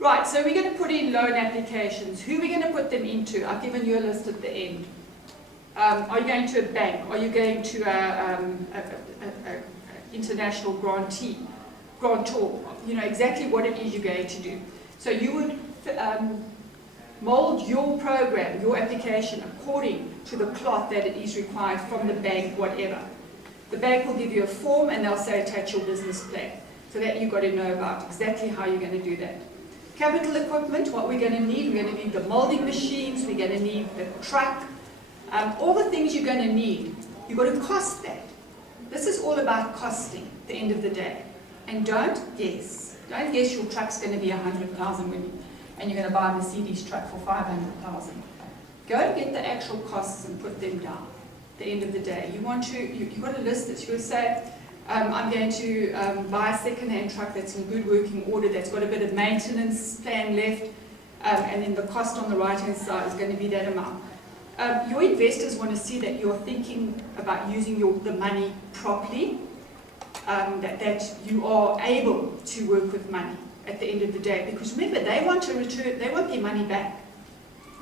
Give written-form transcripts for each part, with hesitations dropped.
Right, so we're going to put in loan applications. Who are we going to put them into? I've given you a list at the end. Are you going to a bank? Are you going to an international grantor? You know exactly what it is you're going to do. So you would mold your program, your application, according to the cloth that it is required from the bank, whatever. The bank will give you a form and they'll say attach your business plan. So that you've got to know about exactly how you're going to do that. Capital equipment, what we're going to need the molding machines, we're going to need the truck, all the things you're going to need. You've got to cost that. This is all about costing at the end of the day. And don't guess your truck's going to be 100,000 and you're going to buy a Mercedes truck for 500,000. Go and get the actual costs and put them down at the end of the day. You've got to list this. You'll say, I'm going to buy a second-hand truck that's in good working order, that's got a bit of maintenance plan left, and then the cost on the right-hand side is going to be that amount. Your investors want to see that you're thinking about using the money properly, that you are able to work with money at the end of the day. Because remember, they want to return, they want their money back.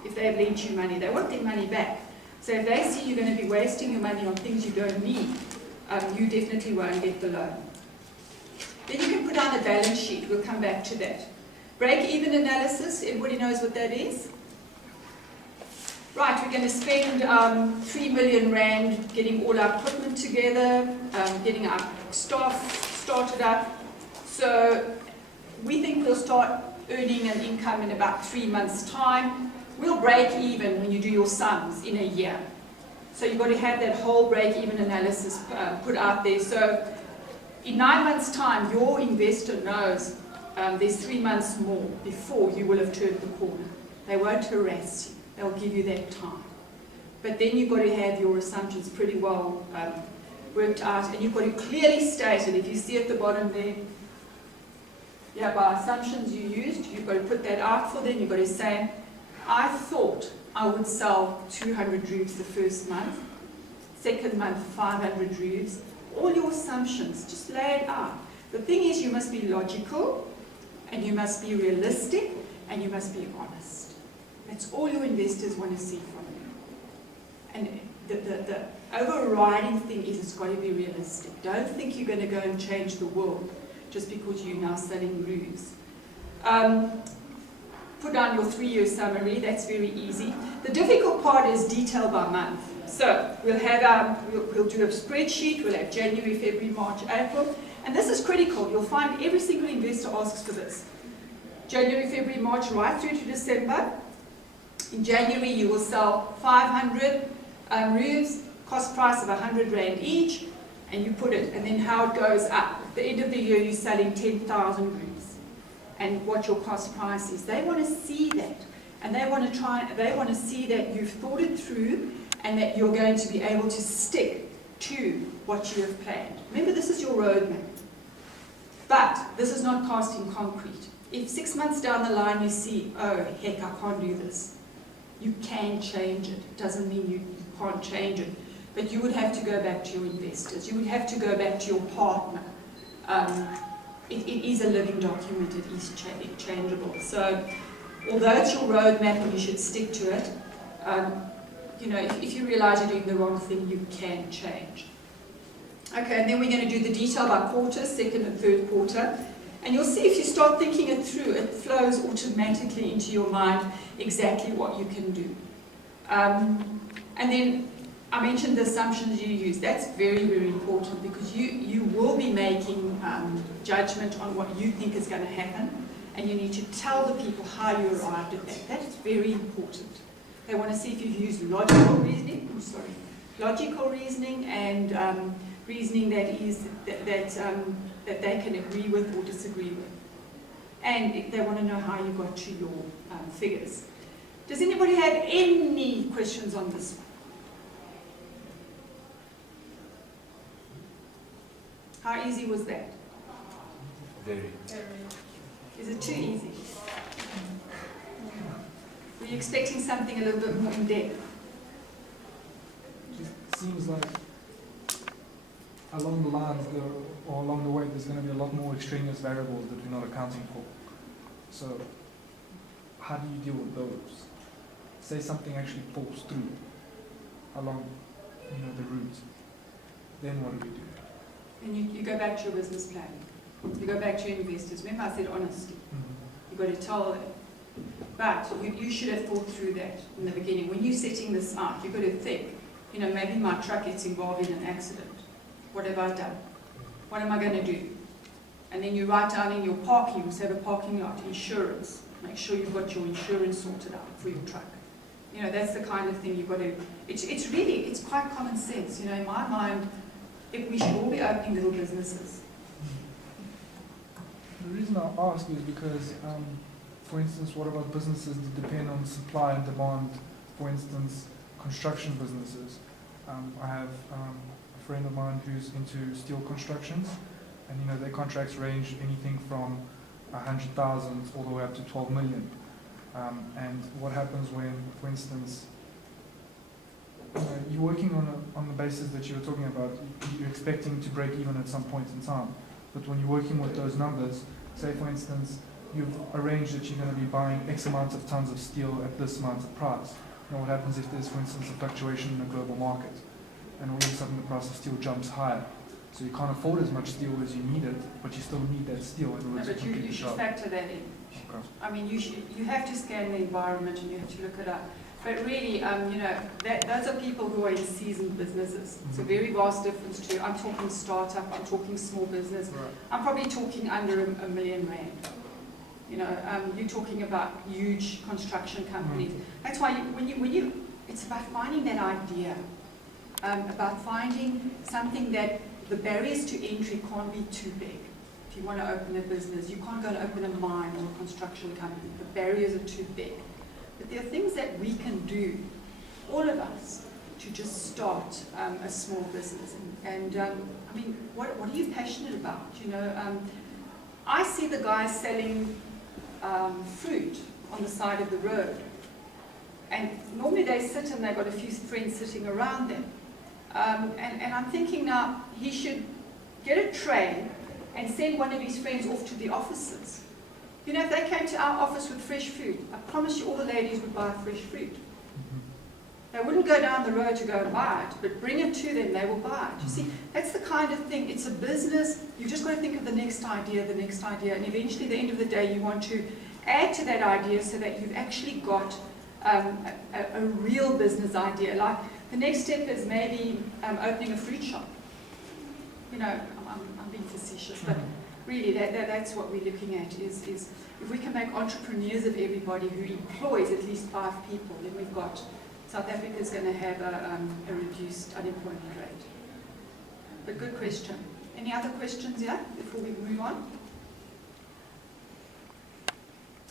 If they have lent you money, they want their money back. So if they see you're going to be wasting your money on things you don't need, you definitely won't get the loan. Then you can put on a balance sheet. We'll come back to that. Break-even analysis. Everybody knows what that is? Right, we're going to spend 3 million rand getting all our equipment together, getting our staff started up. So we think we'll start earning an income in about 3 months' time. We'll break even when you do your sums in a year. So you've got to have that whole break-even analysis put out there. So in 9 months' time, your investor knows there's 3 months more before you will have turned the corner. They won't harass you. They'll give you that time. But then you've got to have your assumptions pretty well worked out, and you've got to clearly state it. If you see at the bottom there, yeah, by assumptions you used, you've got to put that out for them. You've got to say, I thought I would sell 200 roofs the first month, second month 500 roofs. All your assumptions, just lay it out. The thing is, you must be logical, and you must be realistic, and you must be honest. That's all your investors want to see from you. And the overriding thing is it's got to be realistic. Don't think you're going to go and change the world just because you're now selling roofs. Put down your 3-year summary. That's very easy. The difficult part is detail by month. So we'll have we'll do a spreadsheet. We'll have January, February, March, April, and this is critical. You'll find every single investor asks for this. January, February, March, right through to December. In January, you will sell 500 roofs, cost price of 100 Rand each, and you put it, and then how it goes up. At the end of the year, you're selling 10,000 roofs, and what your cost price is. They want to see that, and they want to see that you've thought it through, and that you're going to be able to stick to what you have planned. Remember, this is your roadmap. But this is not cast in concrete. If 6 months down the line you see, oh, heck, I can't do this, you can change it. It doesn't mean you can't change it. But you would have to go back to your investors. You would have to go back to your partner. It is a living document. It is changeable. So although it's your roadmap and you should stick to it, if you realize you're doing the wrong thing, you can change. Okay, and then we're going to do the detail by quarter, second and third quarter. And you'll see if you start thinking it through, it flows automatically into your mind exactly what you can do. And then I mentioned the assumptions you use. That's very, very important because you will be making judgment on what you think is going to happen, and you need to tell the people how you arrived at that. That is very important. They want to see if you've used logical reasoning, logical reasoning and reasoning that they can agree with or disagree with. And they want to know how you got to your figures. Does anybody have any questions on this one? How easy was that? Very. Is it too easy? Were you expecting something a little bit more in depth? It seems like along the lines or along the way there's going to be a lot more extraneous variables that we're not accounting for. So how do you deal with those? Say something actually falls through along, the route. Then what do we do? And you go back to your business plan. You go back to your investors. Remember I said honesty. You've got to tell them. But you should have thought through that in the beginning. When you're setting this out, you've got to think, maybe my truck gets involved in an accident. What have I done? What am I going to do? And then you write down in your parking, you have a parking lot, insurance. Make sure you've got your insurance sorted out for your truck. That's the kind of thing you've got to, it's quite common sense. In my mind, we should all be opening little businesses. The reason I ask is because, for instance, what about businesses that depend on supply and demand? For instance, construction businesses. I have a friend of mine who's into steel constructions, and their contracts range anything from 100,000 all the way up to 12 million. And what happens when, for instance, you're working on the basis that you were talking about, you're expecting to break even at some point in time. But when you're working with those numbers, say for instance, you've arranged that you're going to be buying X amount of tons of steel at this amount of price. What happens if there's, for instance, a fluctuation in the global market, and all of a sudden the price of steel jumps higher? So you can't afford as much steel as you need it, but you still need that steel in order to complete the job. But you should factor that in. Okay. I mean, you have to scan the environment and you have to look it up. But really, those are people who are in seasoned businesses. It's a very vast difference to, I'm talking startup, I'm talking small business. Right. I'm probably talking under $1 million rand. You're talking about huge construction companies. That's why it's about finding that idea, about finding something that the barriers to entry can't be too big. If you want to open a business, you can't go and open a mine or a construction company. The barriers are too big. But there are things that we can do, all of us, to just start a small business. And I mean, what are you passionate about? I see the guys selling fruit on the side of the road. And normally they sit and they've got a few friends sitting around them. And I'm thinking now, he should get a train and send one of his friends off to the offices. If they came to our office with fresh fruit, I promise you all the ladies would buy fresh fruit. They wouldn't go down the road to go and buy it, but bring it to them, they will buy it. You see, that's the kind of thing. It's a business. You've just got to think of the next idea, and eventually at the end of the day you want to add to that idea so that you've actually got a real business idea. Like the next step is maybe opening a fruit shop. I'm being facetious, but really that's what we're looking at is if we can make entrepreneurs of everybody who employs at least 5 people, then we've got South Africa's going to have a reduced unemployment rate. But good question. Any other questions here before we move on?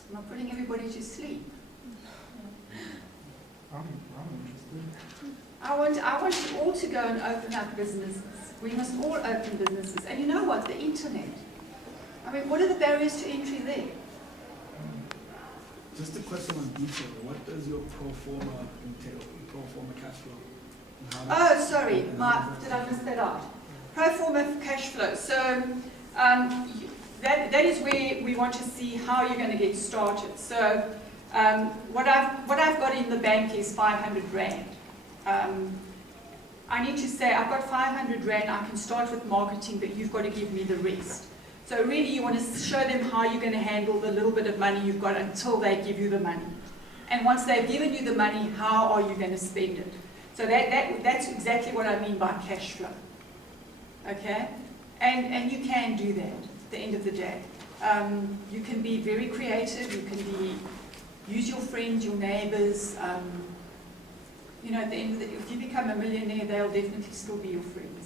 I'm not putting everybody to sleep. I'm interested. I want you all to go and open up businesses. We must all open businesses. And you know what? The internet. I mean, what are the barriers to entry there? Just a question on detail. What does your pro forma entail? Pro forma cash flow? Oh, sorry. Did I miss that out? Pro forma cash flow. So that is where we want to see how you're going to get started. So what I've got in the bank is 500 rand. I need to say I've got 500 rand. I can start with marketing, but you've got to give me the rest. So really you want to show them how you're going to handle the little bit of money you've got until they give you the money. And once they've given you the money, how are you going to spend it? So that's exactly what I mean by cash flow. Okay? And you can do that at the end of the day. You can be very creative. You can use your friends, your neighbors. At the end of the day, if you become a millionaire, they'll definitely still be your friend.